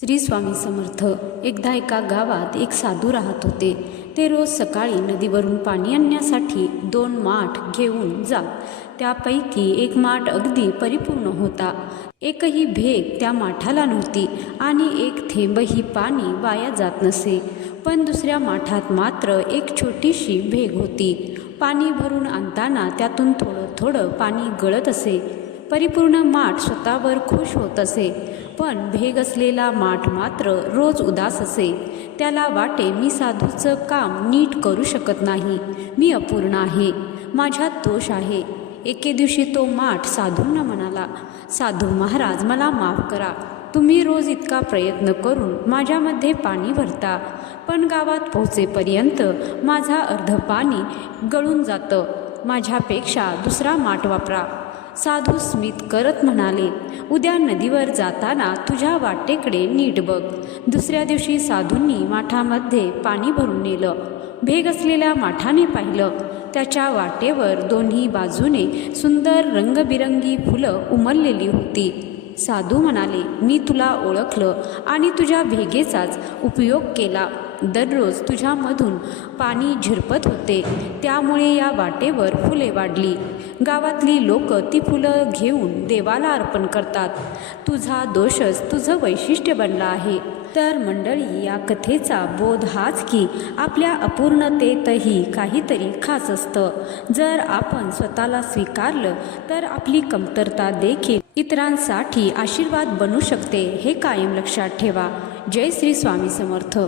श्री स्वामी समर्थ। एकदा एका गावात एक साधू राहत होते। ते रोज सकाळी नदीवरून पाणी आणण्यासाठी 2 माठ घेऊन जात। त्यापैकी एक माठ अगदी परिपूर्ण होता। एकही भेग त्या माठाला नव्हती आणि एक थेंबही पाणी वाया जात नसे। पण दुसऱ्या माठात मात्र एक छोटीशी भेग होती। पाणी भरून आणताना त्यातून थोडं थोडं पाणी गळत असे। परिपूर्ण माठ स्वतःवर खुश होत असे, पण भेग असलेला माठ मात्र रोज उदास असे। त्याला वाटे, मी साधूचं काम नीट करू शकत नाही, मी अपूर्ण आहे, माझ्यात दोष आहे। एके दिवशी तो माठ साधूंना म्हणाला, साधू महाराज, मला माफ करा। तुम्ही रोज इतका प्रयत्न करून माझ्यामध्ये पाणी भरता, पण गावात पोहोचेपर्यंत माझा अर्ध पाणी गळून जातं। माझ्यापेक्षा दुसरा माठ वापरा। साधू स्मित करत म्हणाले, उद्या नदीवर जाताना तुझ्या वाटेकडे नीट बघ। दुसऱ्या दिवशी साधूंनी माठामध्ये पाणी भरून नेलं। भेग असलेल्या माठाने पाहिलं, त्याच्या वाटेवर दोन्ही बाजूने सुंदर रंगबिरंगी फुलं उमललेली होती। साधू म्हणाले, मी तुला ओळखलं आणि तुझ्या भेगेचाच उपयोग केला। दररोज तुझ्यामधून पाणी झिरपत होते, त्यामुळे या वाटेवर फुले वाढली। गावातली लोक ती फुलं घेऊन देवाला अर्पण करतात। तुझा दोषच तुझं वैशिष्ट्य बनला आहे। तर मंडळी, या कथेचा बोध हाच की आपल्या अपूर्णतेतही काहीतरी खास असतं। जर आपण स्वतःला स्वीकारलं तर आपली कमतरता देखील इतरांसाठी आशीर्वाद बनू शकते, हे कायम लक्षात ठेवा। जय श्री स्वामी समर्थ।